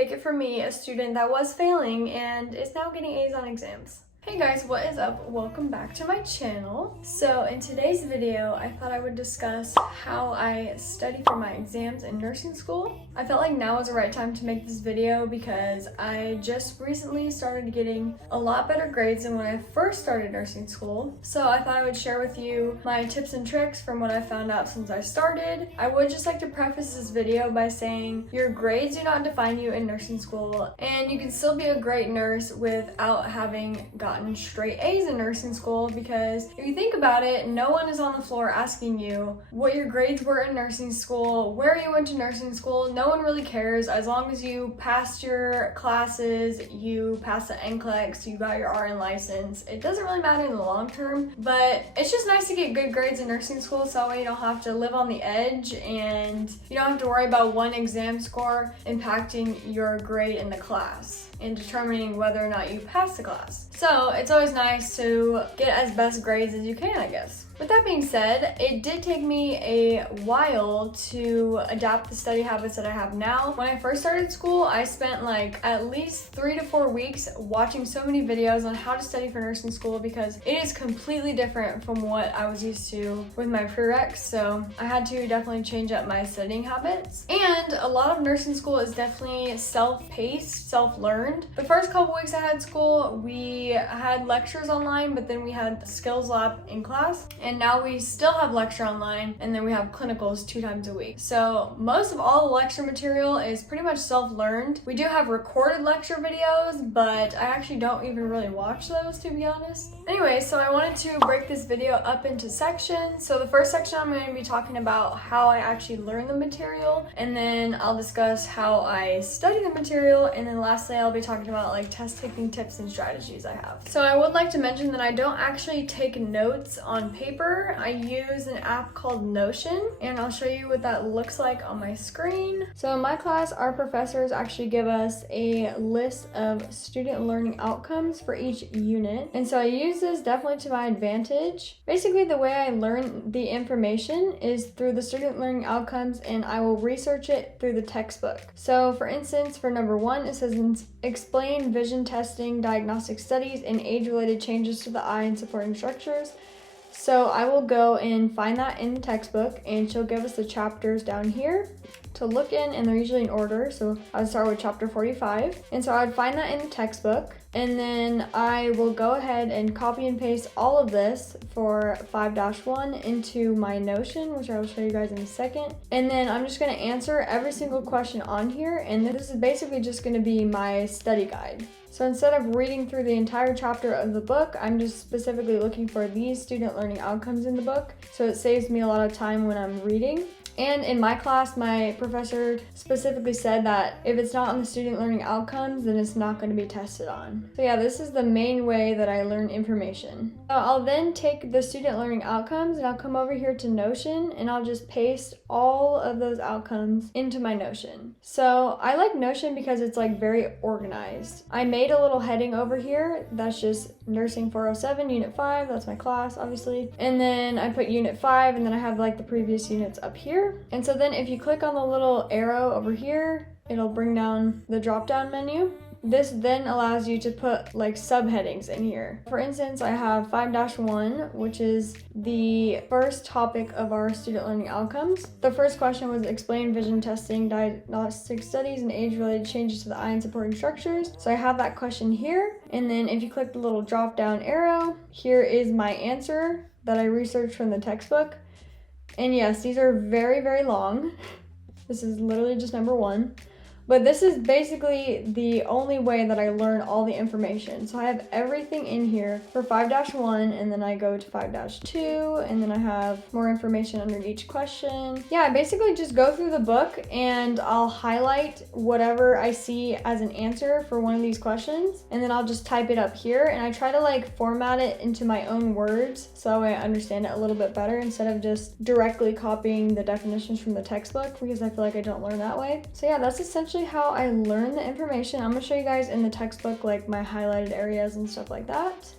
Take it from me, a student that was failing and is now getting A's on exams. Hey guys, what is up? Welcome back to my channel. So in today's video, I thought I would discuss how I study for my exams in nursing school. I felt like now is the right time to make this video because I just recently started getting a lot better grades than when I first started nursing school. So I thought I would share with you my tips and tricks from what I found out since I started. I would just like to preface this video by saying your grades do not define you in nursing school, and you can still be a great nurse without having gotten straight A's in nursing school, because if you think about it, no one is on the floor asking you what your grades were in nursing school, where you went to nursing school. No one really cares. As long as you passed your classes, you passed the NCLEX, you got your RN license, it doesn't really matter in the long term. But it's just nice to get good grades in nursing school so that way you don't have to live on the edge and you don't have to worry about one exam score impacting your grade in the class and determining whether or not you pass the class. So it's always nice to get as best grades as you can, I guess. With that being said, it did take me a while to adapt the study habits that I have now. When I first started school, I spent like at least 3 to 4 weeks watching so many videos on how to study for nursing school because it is completely different from what I was used to with my prereqs. So I had to definitely change up my studying habits. And a lot of nursing school is definitely self-paced, self-learned. The first couple weeks I had school, we had lectures online, but then we had skills lab in class. And now we still have lecture online, and then we have clinicals 2 times a week. So most of all the lecture material is pretty much self-learned. We do have recorded lecture videos, but I actually don't even really watch those, to be honest. Anyway, so I wanted to break this video up into sections. So the first section I'm going to be talking about how I actually learn the material, and then I'll discuss how I study the material, and then lastly I'll be talking about like test taking tips and strategies I have. So I would like to mention that I don't actually take notes on paper. I use an app called Notion, and I'll show you what that looks like on my screen. So in my class, our professors actually give us a list of student learning outcomes for each unit, and so I use this definitely to my advantage. Basically, the way I learn the information is through the student learning outcomes, and I will research it through the textbook. So for instance, for number 1, it says explain vision testing, diagnostic studies, and age-related changes to the eye and supporting structures. So I will go and find that in the textbook, and she'll give us the chapters down here to look in, and they're usually in order. So I would start with chapter 45, and so I would find that in the textbook, and then I will go ahead and copy and paste all of this for 5-1 into my Notion, which I will show you guys in a second. And then I'm just going to answer every single question on here, and this is basically just going to be my study guide. So instead of reading through the entire chapter of the book, I'm just specifically looking for these student learning outcomes in the book. So it saves me a lot of time when I'm reading. And in my class, my professor specifically said that if it's not on the student learning outcomes, then it's not going to be tested on. So yeah, this is the main way that I learn information. I'll then take the student learning outcomes, and I'll come over here to Notion, and I'll just paste all of those outcomes into my Notion. So I like Notion because it's like very organized. I made a little heading over here that's just Nursing 407, Unit 5, that's my class, obviously. And then I put Unit 5, and then I have like the previous units up here. And so then if you click on the little arrow over here, it'll bring down the drop-down menu. This then allows you to put like subheadings in here. For instance, I have 5-1, which is the first topic of our student learning outcomes. The first question was explain vision testing, diagnostic studies, and age-related changes to the eye and supporting structures. So I have that question here. And then if you click the little drop-down arrow, here is my answer that I researched from the textbook. And yes, these are very, very long. This is literally just number 1. But this is basically the only way that I learn all the information. So I have everything in here for 5-1, and then I go to 5-2, and then I have more information under each question. Yeah, I basically just go through the book, and I'll highlight whatever I see as an answer for one of these questions, and then I'll just type it up here, and I try to like format it into my own words so I understand it a little bit better instead of just directly copying the definitions from the textbook, because I feel like I don't learn that way. So yeah, that's essentially how I learn the information. I'm gonna show you guys in the textbook like my highlighted areas and stuff like that.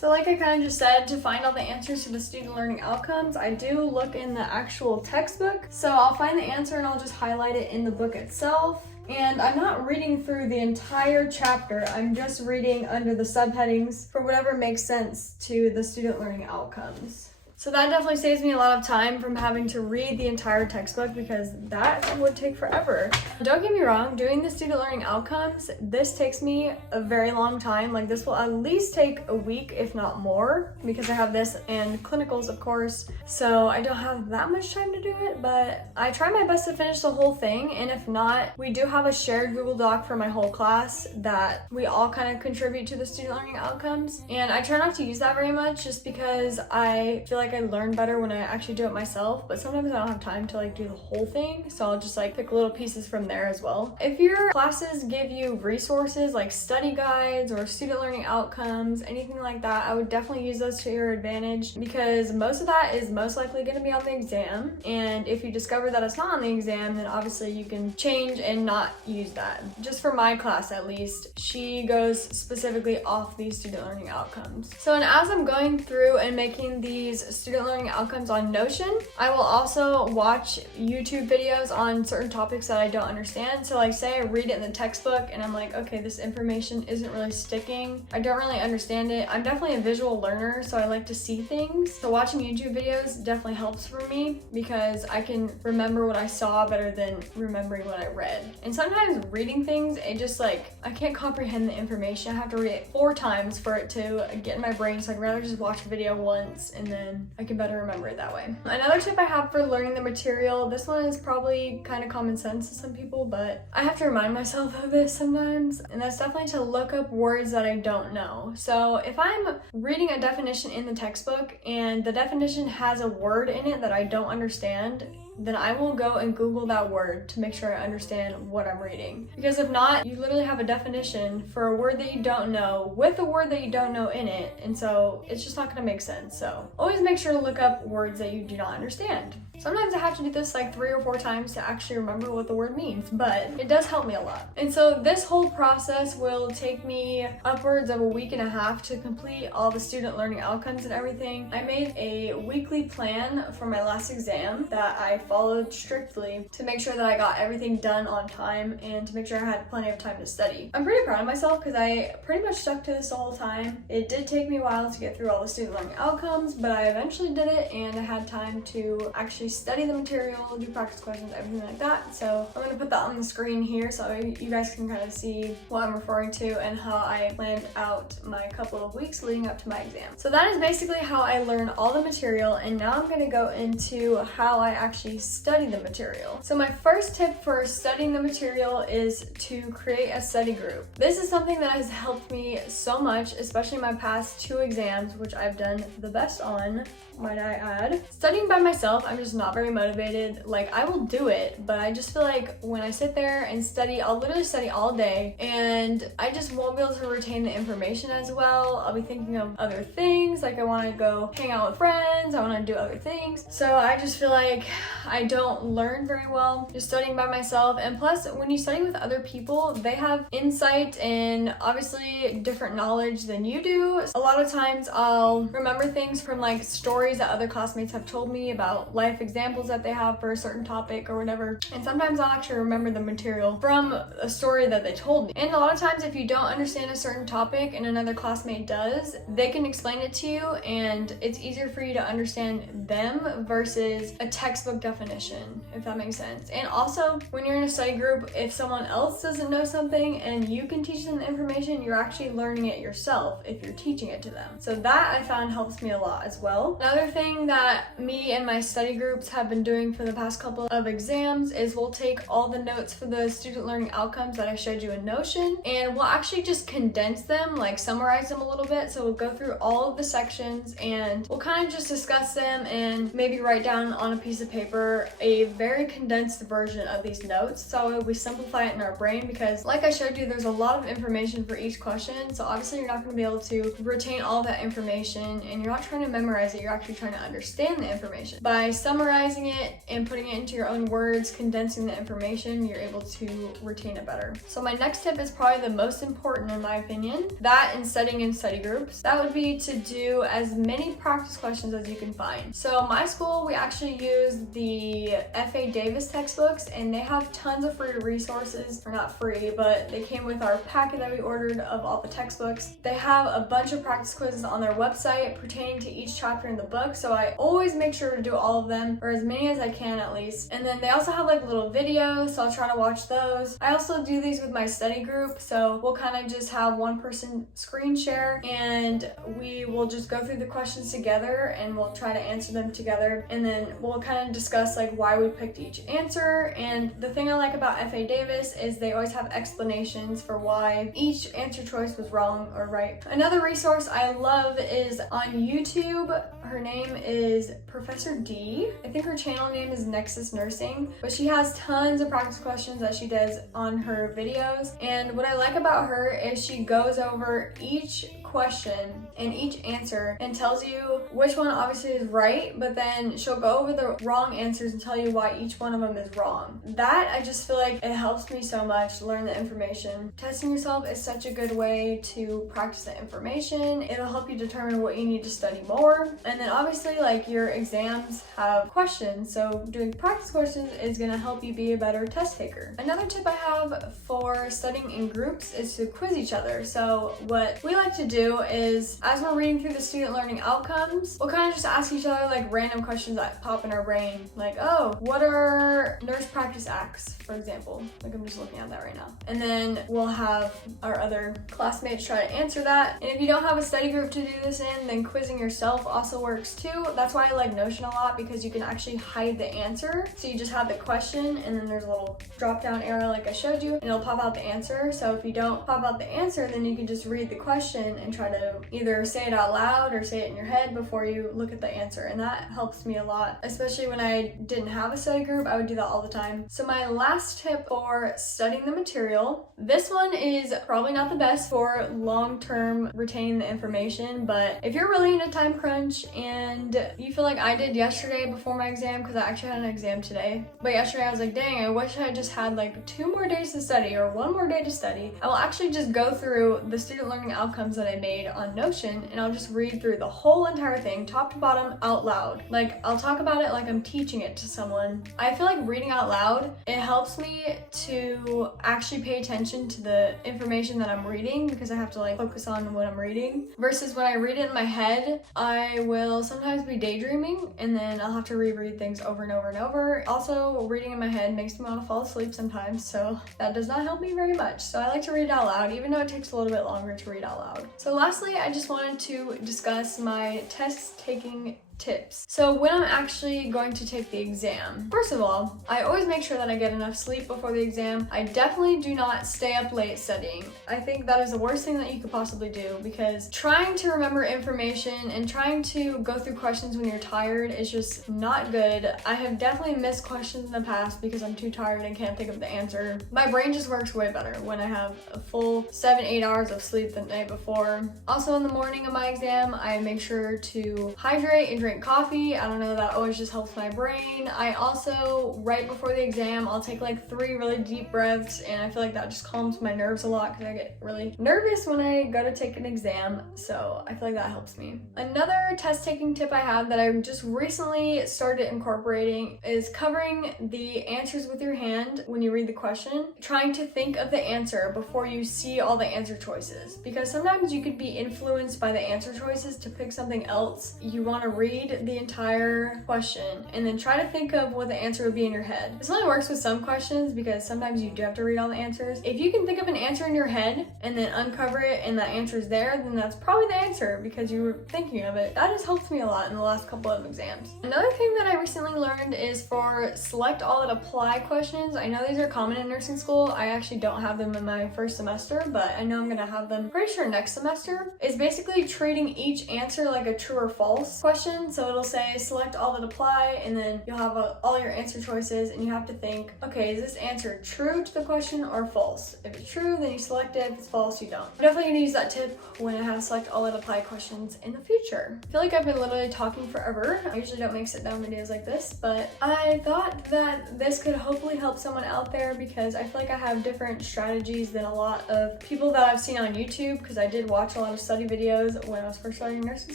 So like I kind of just said, to find all the answers to the student learning outcomes, I do look in the actual textbook. So I'll find the answer and I'll just highlight it in the book itself. And I'm not reading through the entire chapter, I'm just reading under the subheadings for whatever makes sense to the student learning outcomes. So that definitely saves me a lot of time from having to read the entire textbook because that would take forever. Don't get me wrong, doing the student learning outcomes, this takes me a very long time. Like this will at least take a week, if not more, because I have this and clinicals, of course. So I don't have that much time to do it, but I try my best to finish the whole thing. And if not, we do have a shared Google Doc for my whole class that we all kind of contribute to the student learning outcomes. And I try not to use that very much just because I feel like I learn better when I actually do it myself, but sometimes I don't have time to like do the whole thing, so I'll just like pick little pieces from there as well. If your classes give you resources like study guides or student learning outcomes, anything like that, I would definitely use those to your advantage because most of that is most likely going to be on the exam, and if you discover that it's not on the exam, then obviously you can change and not use that. Just for my class at least, she goes specifically off these student learning outcomes. So and as I'm going through and making these student learning outcomes on Notion, I will also watch YouTube videos on certain topics that I don't understand. So like say I read it in the textbook and I'm like, okay, this information isn't really sticking. I don't really understand it. I'm definitely a visual learner, so I like to see things. So watching YouTube videos definitely helps for me because I can remember what I saw better than remembering what I read. And sometimes reading things, it just like, I can't comprehend the information. I have to read it 4 times for it to get in my brain, so I'd rather just watch a video once and then I can better remember it that way. Another tip I have for learning the material, this one is probably kind of common sense to some people, but I have to remind myself of this sometimes, and that's definitely to look up words that I don't know. So if I'm reading a definition in the textbook and the definition has a word in it that I don't understand, then I will go and Google that word to make sure I understand what I'm reading. Because if not, you literally have a definition for a word that you don't know with a word that you don't know in it, and so it's just not gonna make sense. So always make sure to look up words that you do not understand. Sometimes I have to do this like 3 or 4 times to actually remember what the word means, but it does help me a lot. And so this whole process will take me upwards of a week and a half to complete all the student learning outcomes and everything. I made a weekly plan for my last exam that I followed strictly to make sure that I got everything done on time and to make sure I had plenty of time to study. I'm pretty proud of myself because I pretty much stuck to this the whole time. It did take me a while to get through all the student learning outcomes, but I eventually did it and I had time to actually study the material, do practice questions, everything like that. So I'm going to put that on the screen here so you guys can kind of see what I'm referring to and how I planned out my couple of weeks leading up to my exam. So that is basically how I learn all the material, and now I'm going to go into how I actually study the material. So my first tip for studying the material is to create a study group. This is something that has helped me so much, especially my past 2 exams, which I've done the best on, might I add. Studying by myself, I'm just not very motivated. Like, I will do it, but I just feel like when I sit there and study, I'll literally study all day and I just won't be able to retain the information as well. I'll be thinking of other things, like I want to go hang out with friends, I want to do other things. So I just feel like I don't learn very well just studying by myself. And plus, when you study with other people, they have insight and obviously different knowledge than you do. A lot of times I'll remember things from like stories that other classmates have told me about life examples that they have for a certain topic or whatever. And sometimes I'll actually remember the material from a story that they told me. And a lot of times if you don't understand a certain topic and another classmate does, they can explain it to you and it's easier for you to understand them versus a textbook definition, if that makes sense. And also, when you're in a study group, if someone else doesn't know something and you can teach them the information, you're actually learning it yourself if you're teaching it to them. So that I found helps me a lot as well. Another thing that me and my study groups have been doing for the past couple of exams is we'll take all the notes for the student learning outcomes that I showed you in Notion and we'll actually just condense them, like summarize them a little bit. So we'll go through all of the sections and we'll kind of just discuss them and maybe write down on a piece of paper a very condensed version of these notes. So we simplify it in our brain because like I showed you, there's a lot of information for each question. So obviously you're not going to be able to retain all that information and you're not trying to memorize it, you're actually trying to understand the information. By summarizing summarizing it and putting it into your own words, condensing the information, you're able to retain it better. So my next tip is probably the most important in my opinion. That and studying in study groups. That would be to do as many practice questions as you can find. So my school, we actually use the F.A. Davis textbooks, and they have tons of free resources, or not free, but they came with our packet that we ordered of all the textbooks. They have a bunch of practice quizzes on their website pertaining to each chapter in the book, so I always make sure to do all of them, or as many as I can at least. And then they also have like little videos, so I'll try to watch those. I also do these with my study group, so we'll kind of just have one person screen share, and we will just go through the questions together, and we'll try to answer them together, and then we'll kind of discuss like why we picked each answer. And the thing I like about F.A. Davis is they always have explanations for why each answer choice was wrong or right. Another resource I love is on YouTube. Her name is Professor D. I think her channel name is Nexus Nursing, but she has tons of practice questions that she does on her videos. And what I like about her is she goes over each question and each answer and tells you which one obviously is right, but then she'll go over the wrong answers and tell you why each one of them is wrong. That, I just feel like it helps me so much learn the information. Testing yourself is such a good way to practice the information. It'll help you determine what you need to study more. And then obviously like your exams have questions, so doing practice questions is going to help you be a better test taker. Another tip I have for studying in groups is to quiz each other. So what we like to do is, as we're reading through the student learning outcomes, we'll kind of just ask each other like random questions that pop in our brain, like, oh, what are nurse practice acts, for example? Like, I'm just looking at that right now. And then we'll have our other classmates try to answer that. And if you don't have a study group to do this in, then quizzing yourself also works too. That's why I like Notion a lot, because you can actually hide the answer. So you just have the question, and then there's a little drop down arrow like I showed you, and it'll pop out the answer. So if you don't pop out the answer, then you can just read the question and try to either say it out loud or say it in your head before you look at the answer. And that helps me a lot, especially when I didn't have a study group. I would do that all the time. So my last tip for studying the material, this one is probably not the best for long-term retaining the information, but if you're really in a time crunch and you feel like I did yesterday before my exam, because I actually had an exam today, but yesterday I was like, dang, I wish I just had like 2 more days to study or 1 more day to study. I will actually just go through the student learning outcomes that I made on Notion, and I'll just read through the whole entire thing, top to bottom, out loud. Like, I'll talk about it like I'm teaching it to someone. I feel like reading out loud, it helps me to actually pay attention to the information that I'm reading, because I have to like focus on what I'm reading, versus when I read it in my head, I will sometimes be daydreaming, and then I'll have to reread things over and over and over. Also, reading in my head makes me want to fall asleep sometimes, so that does not help me very much. So I like to read it out loud, even though it takes a little bit longer to read out loud. So lastly, I just wanted to discuss my test taking tips. So when I'm actually going to take the exam, first of all, I always make sure that I get enough sleep before the exam. I definitely do not stay up late studying. I think that is the worst thing that you could possibly do, because trying to remember information and trying to go through questions when you're tired is just not good. I have definitely missed questions in the past because I'm too tired and can't think of the answer. My brain just works way better when I have a full 7-8 hours of sleep the night before. Also, in the morning of my exam, I make sure to hydrate and drink coffee. I don't know, that always just helps my brain. I also, right before the exam, I'll take like 3 really deep breaths, and I feel like that just calms my nerves a lot, because I get really nervous when I go to take an exam, so I feel like that helps me. Another test taking tip I have that I just recently started incorporating is covering the answers with your hand when you read the question, trying to think of the answer before you see all the answer choices, because sometimes you could be influenced by the answer choices to pick something else. You want to read the entire question and then try to think of what the answer would be in your head. This only works with some questions, because sometimes you do have to read all the answers. If you can think of an answer in your head and then uncover it and that answer is there, then that's probably the answer because you were thinking of it. That has helped me a lot in the last couple of exams. Another thing that I recently learned is for select all that apply questions. I know these are common in nursing school. I actually don't have them in my first semester, but I know I'm gonna have them pretty sure next semester. It's basically treating each answer like a true or false question. question. So it'll say select all that apply, and then you'll have all your answer choices, and you have to think, okay, is this answer true to the question or false? If it's true, then you select it. If it's false, you don't. I'm definitely gonna use that tip when I have select all that apply questions in the future. I feel like I've been literally talking forever. I usually don't make sit down videos like this, but I thought that this could hopefully help someone out there because I feel like I have different strategies than a lot of people that I've seen on YouTube, because I did watch a lot of study videos when I was first starting nursing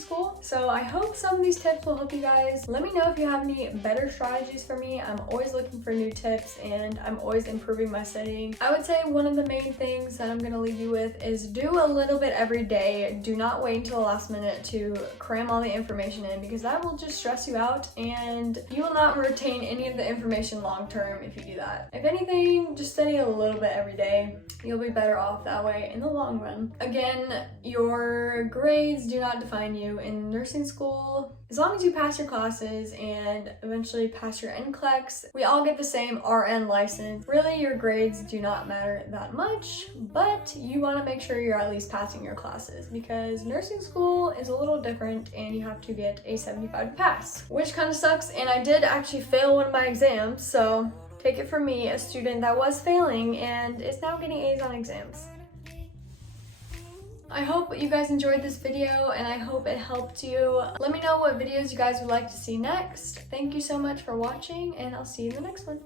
school. So I hope some of these tips will help you guys. Let me know if you have any better strategies for me. I'm always looking for new tips and I'm always improving my studying. I would say one of the main things that I'm gonna leave you with is do a little bit every day. Do not wait until the last minute to cram all the information in, because that will just stress you out and you will not retain any of the information long term if you do that. If anything, just study a little bit every day. You'll be better off that way in the long run. Again, your grades do not define you in nursing school. As long as you pass your classes and eventually pass your NCLEX, we all get the same RN license. Really, your grades do not matter that much, but you want to make sure you're at least passing your classes, because nursing school is a little different and you have to get a 75 to pass, which kind of sucks. And I did actually fail one of my exams, so take it from me, a student that was failing and is now getting A's on exams. I hope you guys enjoyed this video and I hope it helped you. Let me know what videos you guys would like to see next. Thank you so much for watching and I'll see you in the next one.